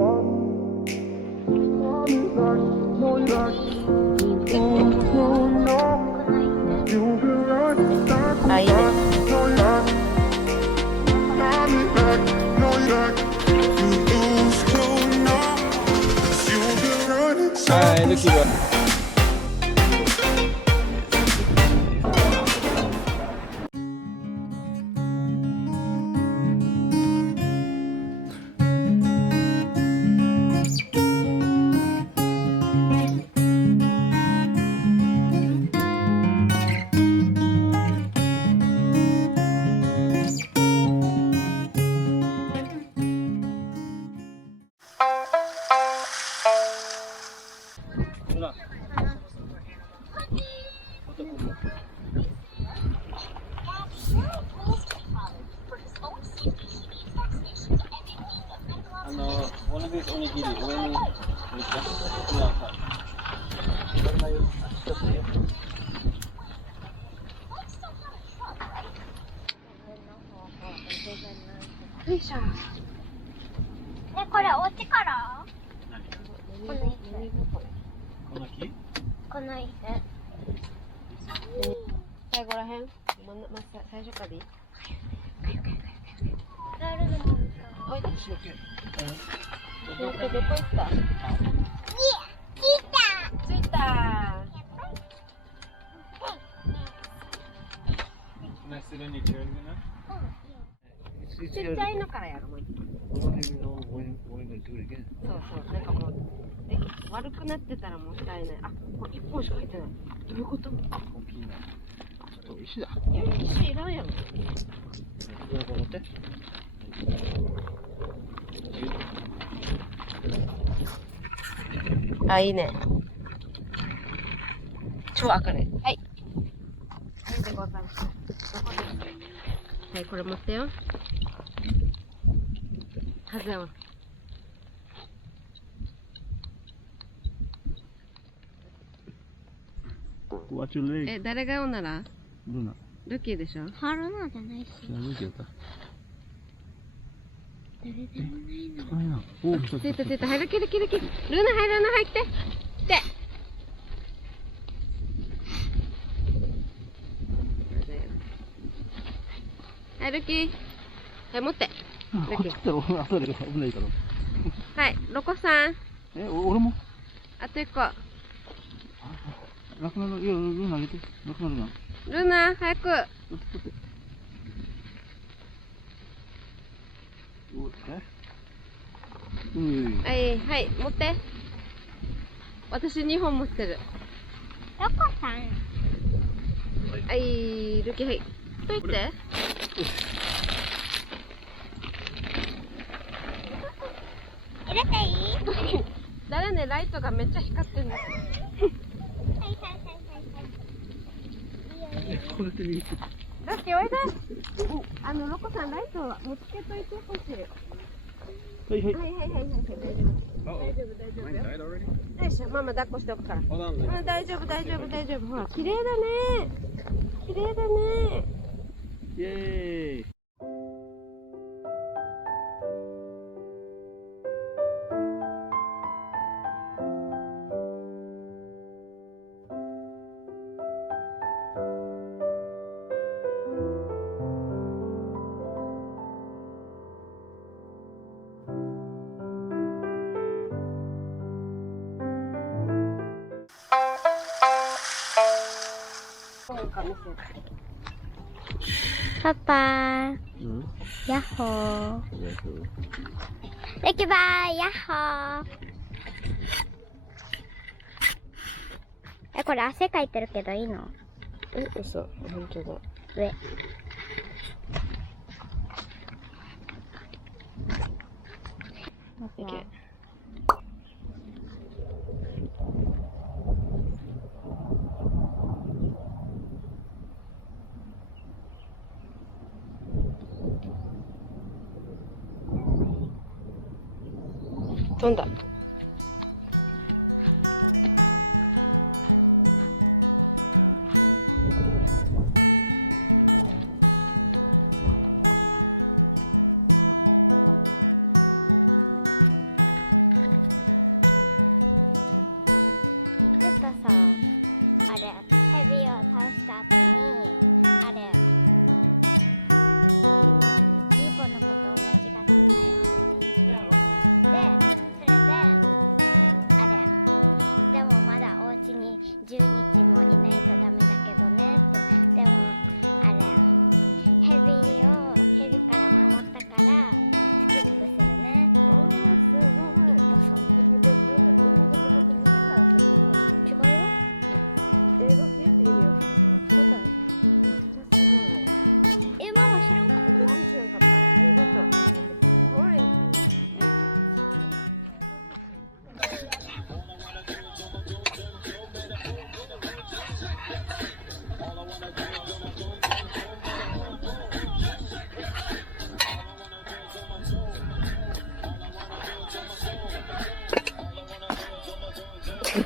あ、いいね。はい、ルキは。おにぎり上に置いてください。よいしょ。これお家からこの椅子この木？この椅子最後らへん、最初からでいい？ラールのもんおいで。塩気。どこ行った？着いた。ちっちゃいのからやろ。そうそう、なんかもう悪くなってたらもったいない。あ、これ1本しか入ってない。どういうこと？石だ。いや、石いらんやろ。あ、いいね。超明るい。はい。はいでございます。どこです？はい、これ持ってよ。風を。え、誰が読んだら？ルナ。ルキーでしょ？春菜じゃないしルキだった。誰でもないの。お、来た。ついたついた。はい、ルキールキールキー。ルナ入るの入って。来て。はい、ルキー。はい、持って。こっち来たら俺後で危ないから。はい、ロコさん。俺もあと1個。なくなる。いや、ルナあげて。なくなるな。ルナ、早く。取って。はい、はい、持って。私2本持ってる。どこさんはい、ルキー、はい。といて。入れていい？誰ね、ライトがめっちゃ光ってるの。はいこれでいい。ルッキーおいで。ロコさんライト持ちつけといてほしい。はいはい。はいはいはいはい、大丈夫。大丈夫大丈夫よ。よいしょ、ママ抱っこしておくから。うん、大丈夫大丈夫大丈夫。ほら、綺麗だね。綺麗だね。イエーイ。パパー、ヤッホー。レキバー、ヤッホー。これ汗かいてるけどいいの？嘘、本当だ。上。いけ。飛んだ。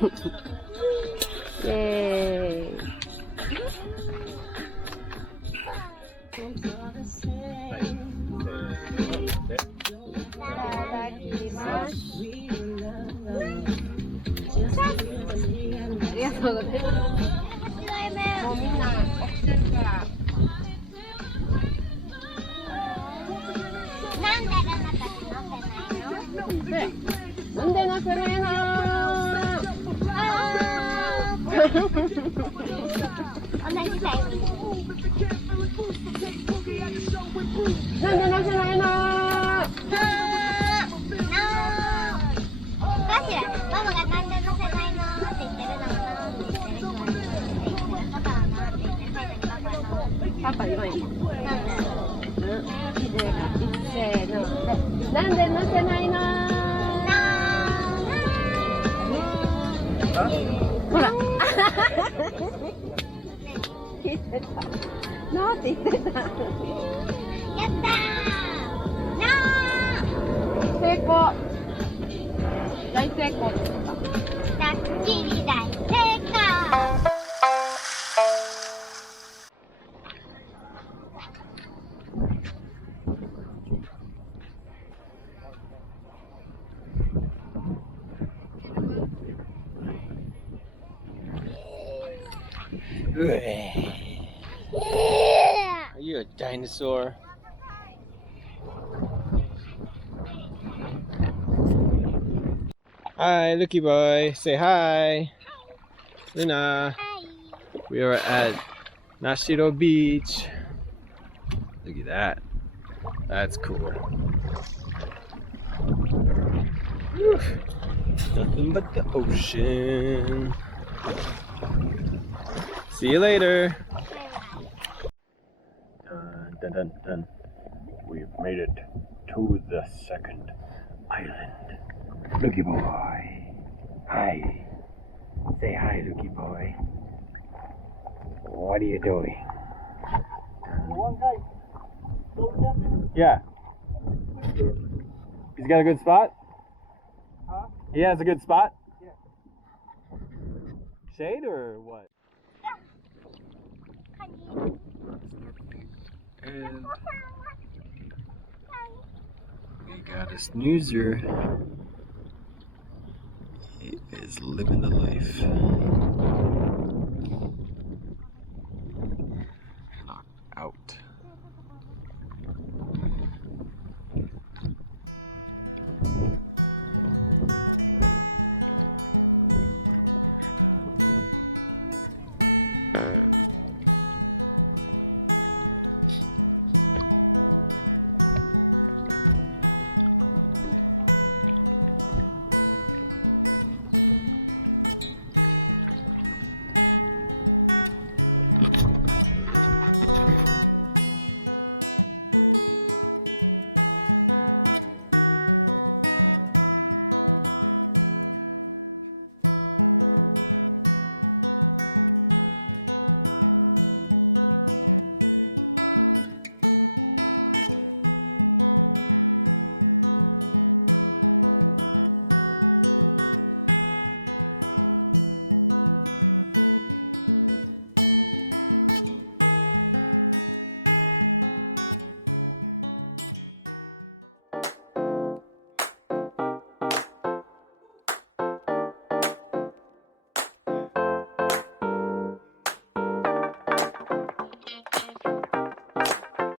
イエーイ。いただきます。ありがとうございます。もうみんな起きてるから。なんでなくないの？同じタイミング。なんでなくないの？ママがなんで乗せないのって言ってるのって言ってるパパはなって言ってる最後にパパのパパ言わんよ。なんでせーの。なんで乗せないの？ほら。聞いてた。なーって言ってた。やったー。成功。大成功って言った。ラッキー大成功。Are you a dinosaur? Hi, Lucky boy. Say hi. Luna. We are at Nashiro Beach. Look at that. That's cool. Whew. Nothing but the ocean. See you later. Dun, dun, dun. We've made it to the second island. Looky boy. Hi. Say hi, Looky boy. What are you doing? Yeah. He's got a good spot? Huh? He has a good spot? Yeah. Shade or what? And we got a snoozer. He is living the life.